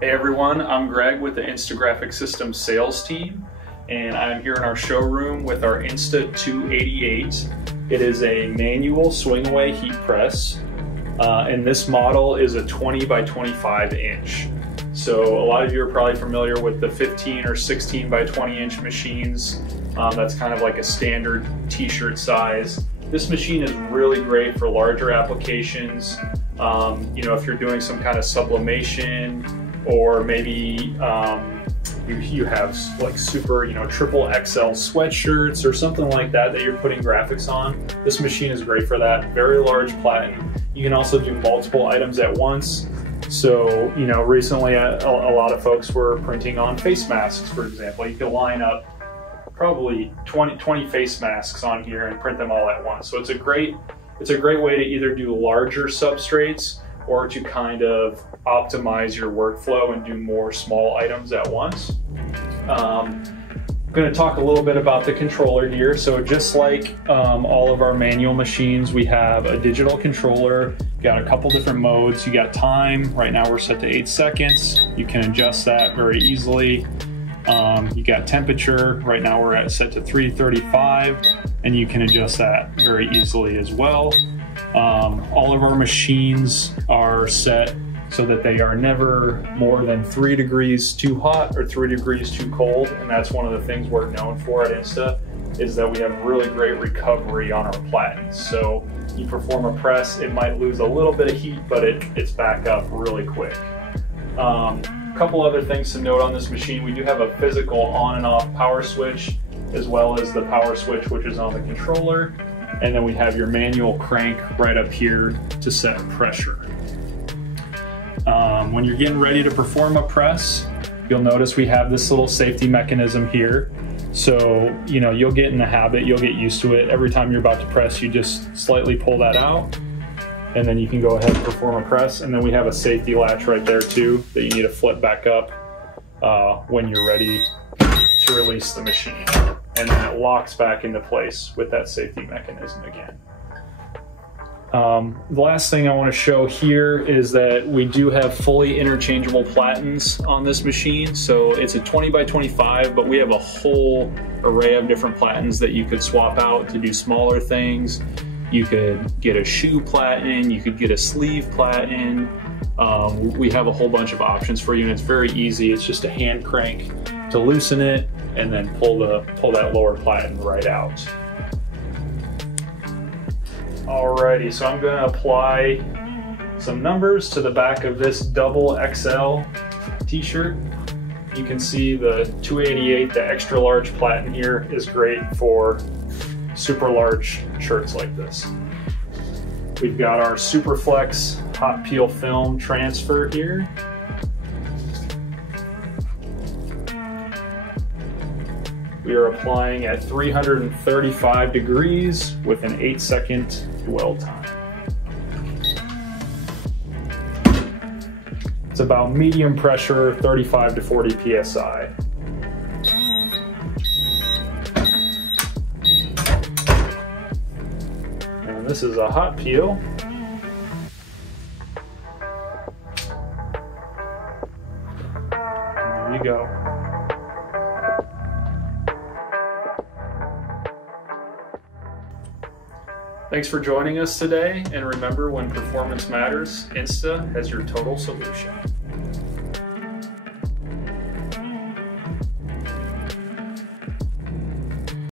Hey everyone, I'm Greg with the Insta Graphic Systems sales team, and I'm here in our showroom with our Insta 288. It is a manual swing away heat press, and this model is a 20 by 25 inch. So a lot of you are probably familiar with the 15 or 16 by 20 inch machines. That's kind of like a standard t-shirt size. This machine is really great for larger applications. If you're doing some kind of sublimation, or maybe you have like super, triple XL sweatshirts or something like that that you're putting graphics on. This machine is great for that. Very large platen. You can also do multiple items at once. So, recently a lot of folks were printing on face masks, for example. You could line up probably 20 face masks on here and print them all at once. So it's a great way to either do larger substrates or to kind of optimize your workflow and do more small items at once. I'm going to talk a little bit about the controller here. So just like all of our manual machines, we have a digital controller. You got a couple different modes. You got time. Right now we're set to 8 seconds. You can adjust that very easily. You got temperature. Right now we're set to 335, and you can adjust that very easily as well. All of our machines are set so that they are never more than 3 degrees too hot or 3 degrees too cold, and that's one of the things we're known for at Insta, is that we have really great recovery on our platens. So you perform a press, it might lose a little bit of heat, but it's back up really quick. A couple other things to note on this machine: we do have a physical on and off power switch, as well as the power switch which is on the controller. And then we have your manual crank right up here to set pressure. When you're getting ready to perform a press, you'll notice we have this little safety mechanism here. So, you'll get in the habit, you'll get used to it. Every time you're about to press, you just slightly pull that out, and then you can go ahead and perform a press. And then we have a safety latch right there too that you need to flip back up when you're ready to release the machine. And then it locks back into place with that safety mechanism again. The last thing I want to show here is that we do have fully interchangeable platens on this machine. So it's a 20 by 25, but we have a whole array of different platens that you could swap out to do smaller things. You could get a shoe platen, you could get a sleeve platen. We have a whole bunch of options for you, and it's very easy. It's just a hand crank to loosen it and then pull that lower platen right out. Alrighty, so I'm going to apply some numbers to the back of this double XL t-shirt. You can see the 288, the extra large platen here, is great for super large shirts like this. We've got our Superflex hot peel film transfer here. We are applying at 335 degrees with an 8-second dwell time. It's about medium pressure, 35 to 40 PSI. And this is a hot peel. There you go. Thanks for joining us today, and remember, when performance matters, Insta has your total solution.